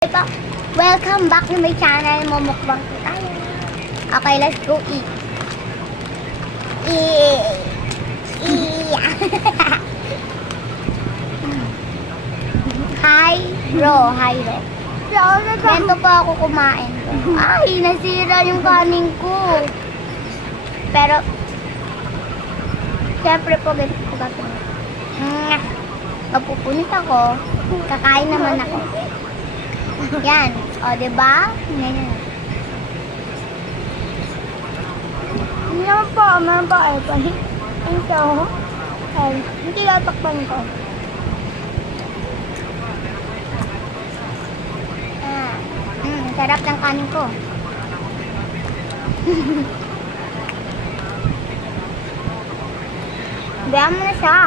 Ito, welcome back to my channel. Mumukbang po tayo. Okay, let's go eat. Hi, bro. Hi, bro. Ganito po ako kumain. Ay, nasira yung kanin ko. Pero, syempre po, ganito po gagawin. Mapupunit ako. Kakain naman ako. Yan. O, diba? Ganyan. Hindi naman po, meron po iPhone. Ito, hindi tatakpan ko. Sarap ng kanin ko. Bayaan mo na siya.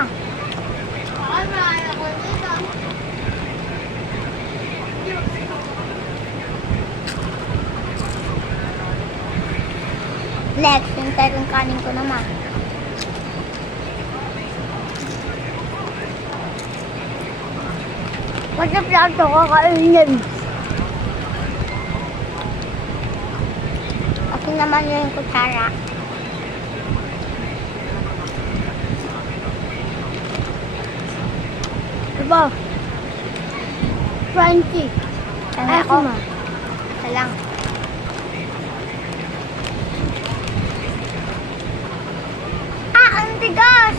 Next, yung second kanin ko naman. Pati plato ko kainin. Akin naman yung kutsara. Diba? Crunchy. Ay, ako. Isa lang. Ah, ang tigas!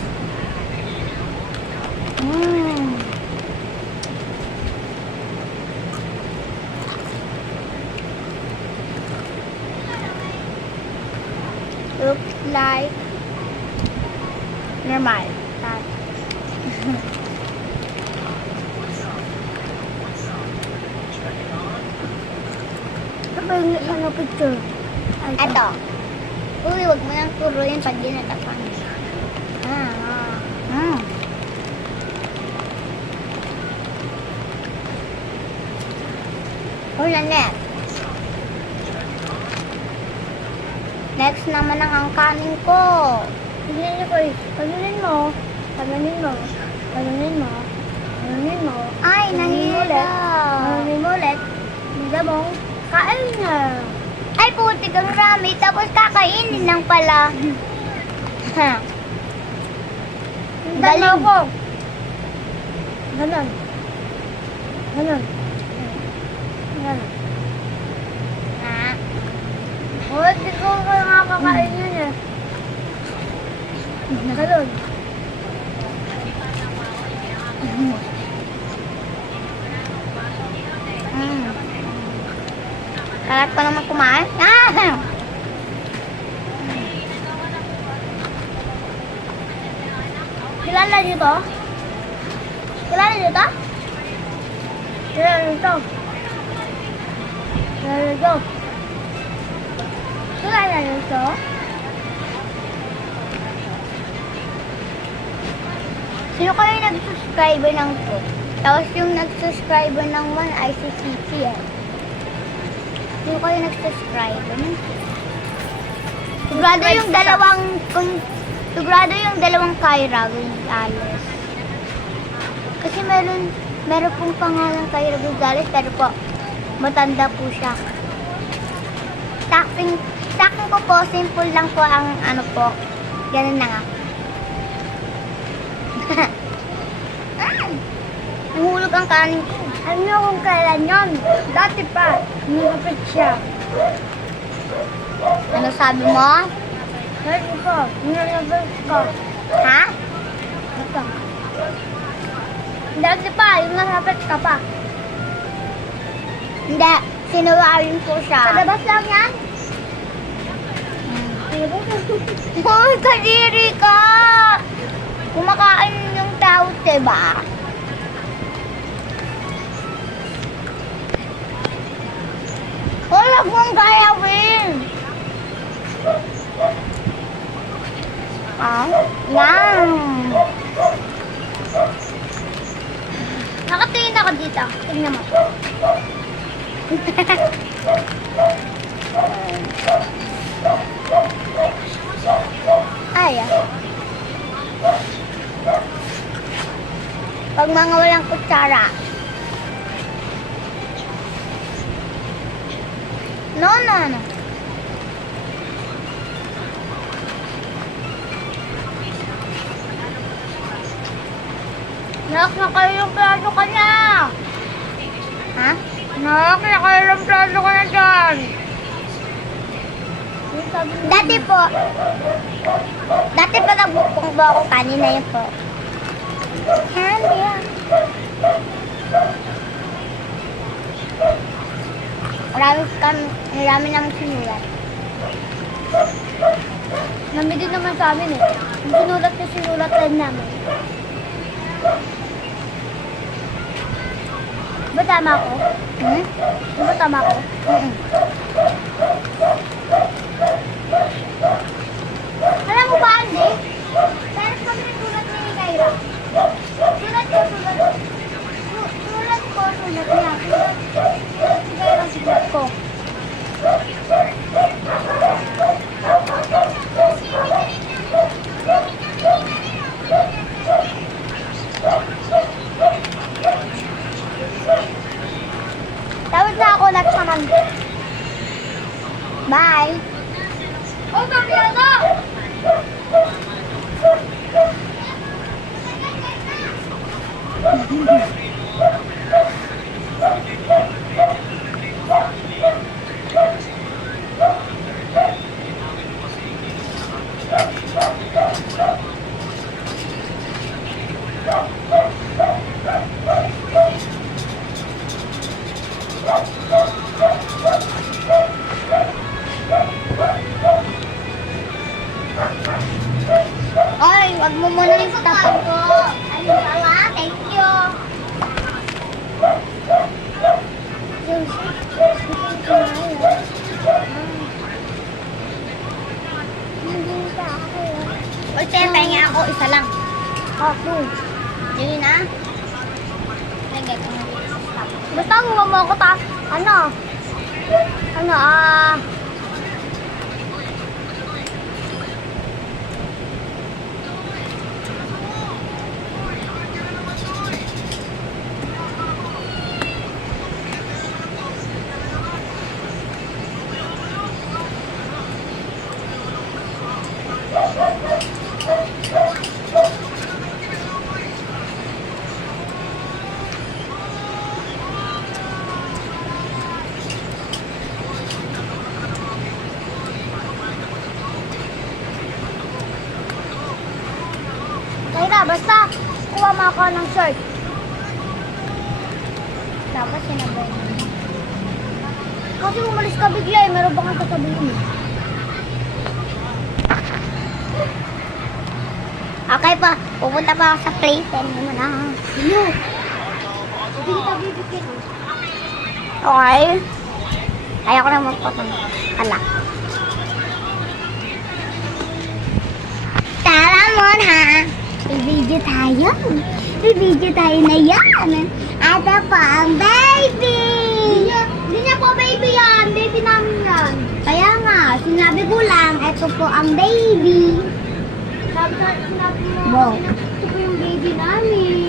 Looks like normal. Ano yung picture? Ito. Uy, wag mo nang turuin pag ginatapan. Wala next. Next naman ang kanin ko. Tignan niyo ko eh. Panunin mo. Panunin mo. Panunin mo. Panunin mo. Ay, nahihila. Panunin mo ulit. Hindi mo. Kain na. Ay, puti kang rami. Tapos kakainin lang pala. Ha. Galing ko. Ganon. Ganon. Ganon. Ha. O, di ko nga kakain yun eh. Ganon. Kalat pa naman kumain. Ah! Kilala niyo to? Kilala niyo to? Kilala niyo to? Kilala niyo to? Kilala niyo to? Sino kayo nag-subscriber ng 2? Tapos yung nag-subscriber ng 1 ay si Cici eh. Sino kayo nag-subscriber ng 2? Sigurado yung dalawang sigurado yung dalawang Kyra Gonzales. Kasi meron pong pangalan Kyra Gonzales pero po matanda po siya. Saking ko po, simple lang po ang ano po. Ganun na nga. Nahulog ang kanin ko. Alam niyo kung kailan yun? Dati pa, nilapit siya. Ano sabi mo? Sabi ko, nilapit ko. Ha? Ito. Dati pa, yung nalapit ka pa. Hindi. Sinungaling po siya. Sa labas lang yan? Hoy, kadiri ka! Kumakain yung tao, diba? Wala kong gayawin! Ah, yan! Nakatingin ako dito. Tingnan mo. Ay, Pag mga walang kutsara. No, no, no. Nak, nakailang plato ka na. Ha? Nak, nakailang plato ka na dyan. Dati po nagbukong po ako kanina yun po. Candy yan. Marami namin sinulat. Nami din naman sa amin eh. Yung sinulat din namin. Ba tama ko? Hmm? Di ba tama ko? Alam mo ba, Andy? Pero kami nagsulat ni Kyra. Sulat ko. Sulat niya. Sulat ni Kyra, sulat ko. Tawag na ako, nagsaman. Bye. Oh, Mariana! Ay, wag mo muna yung tapat ko. Ano pala? Thank you. O, siyempre nga ako, isa lang. Ako. Yun na. Lagay ko na. Basta huwag mo ako ano? Kaya basta kuha mo ako ng shirt. Dapat sinabay mo. Kasi umalis ka bigla eh, meron bang sasabihin eh. Okay pa, pupunta pa ako sa playpen mo na. Sino? Hindi kita bibigyan. Okay? Ayaw ko na magpapunta. Ala. Tara muna. Bibidyo tayo. Bibidyo tayo na yan. Ito po ang baby. Hindi niya po baby yan. Baby namin yan. Kaya nga, sinabi ko lang, ito po ang baby. Sinabi mo, Wow. ito po yung baby namin.